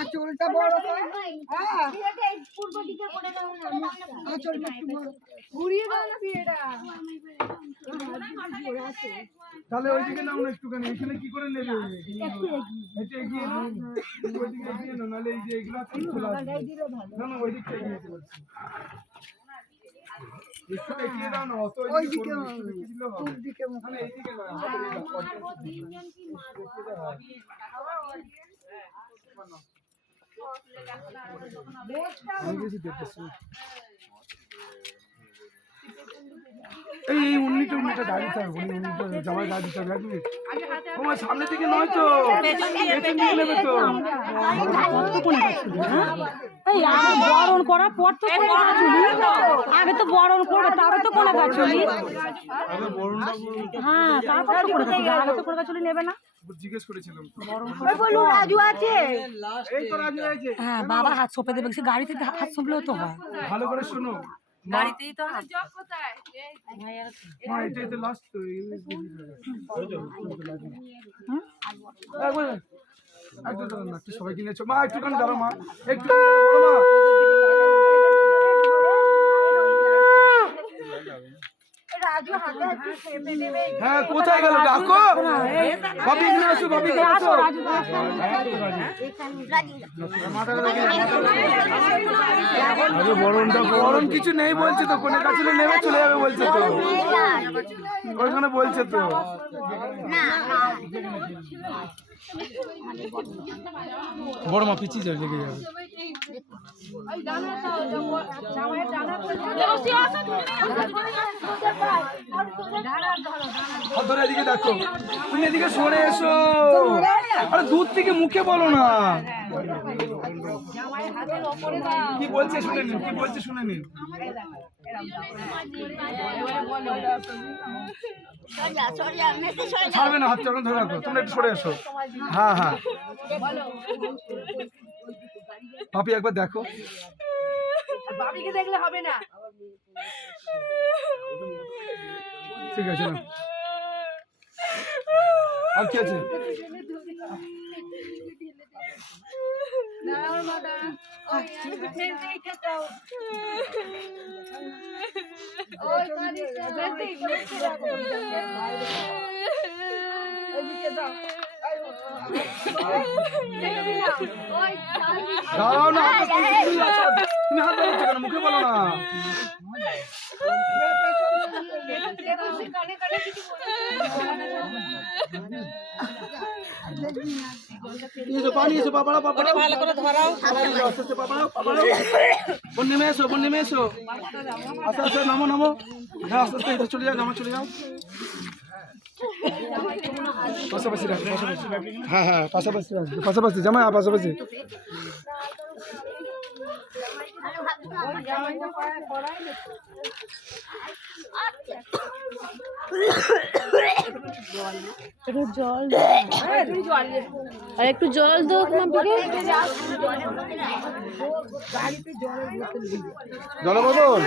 আঁচলটা বড় পূর্ব দিকে করে দাও না, আঁচলটা ঘুরিয়ে দাও না এটা। তাহলে ওইদিকে নাও না একটুখানি, এখানে কি করে নেবে? এটা এগিয়ে নাও, ওইদিকে এগিয়ে নাও, নাহলে এই যে এগুলো আছে চলে আসবে। না না ওইদিকটা এগিয়ে যেতে পারছি। একটু এগিয়ে দাও না, অত ওইদিকে দিলেও হবে। মানে এইদিকে না, আমি বেশি দেখতেছি। এই উন্নিটা দাঁড়িয়ে থাকবে, উন্নিটা জামাই দাঁড়িয়ে থাকবে। এক মিনিট, তোমার সামনে থেকে নয় তো, পেছন দিকে নেবে তো। এই আগে বরণ করার পর তো আগে তো বরণ করে তারপরে তো কোলা গাছুলি। হ্যাঁ তারপর তো করে আগে তো কোলা গাছুলি নেবে না। জিজ্ঞেস করেছিলাম রাজু আছে, এই তো রাজু আছে। হ্যাঁ বাবা হাত সঁপে দেবে, গাড়িতে হাত সঁপলেও তো হয়। ভালো করে শোনো, গাড়িতেই তো জব কোথায়? হ্যাঁ এটাই তো লাস্ট তো। একটু সবাই কিনেছো মা, একটুখানি দাঁড়াও মা, একটু বড় মা। হ্যাঁ কোথায় গেল ডাকো? ভাবি কিনে আসো, ভাবি কিনে আসো। বরণ কিছু নেই বলছে তো, কোনে কাছে নেমে চলে যাবে বলছে তো, ওইখানে বলছে তো। বড় মা পিছিয়ে যাবে, লেগে যাবে। ধরে এদিকে দেখো, তুমি এদিকে সরে এসো। আরে দূর থেকে মুখে বলো না। কি বলছে শুনে নিন, কি বলছে শুনে নিন। ছাড়বে না, হাত যখন ধরে রাখো, তোমরা একটু সরে এসো। হ্যাঁ হ্যাঁ পাপি একবার দেখো। বাবিকে দেখলে হবে না। ঠিক আছে না, আর কি আছে? দাঁড়াও না, তুমি হাত ধরছো কেন? মুখে বলো না। পানি এসো, পাপাড়াও পাপাড়াও, ভালো করে ধরাও, বোন নেমে এসো, বোন নেমে এসো, আস্তে আস্তে নামো নামো, হ্যাঁ আস্তে আস্তে এটা চলে যাও, জামা চলে যাও। পাশাপাশি রাখো, পাশাপাশি, হ্যাঁ হ্যাঁ পাশাপাশি রাখো, পাশাপাশি জামা পাশাপাশি। একটু জল দাও জল বোতল।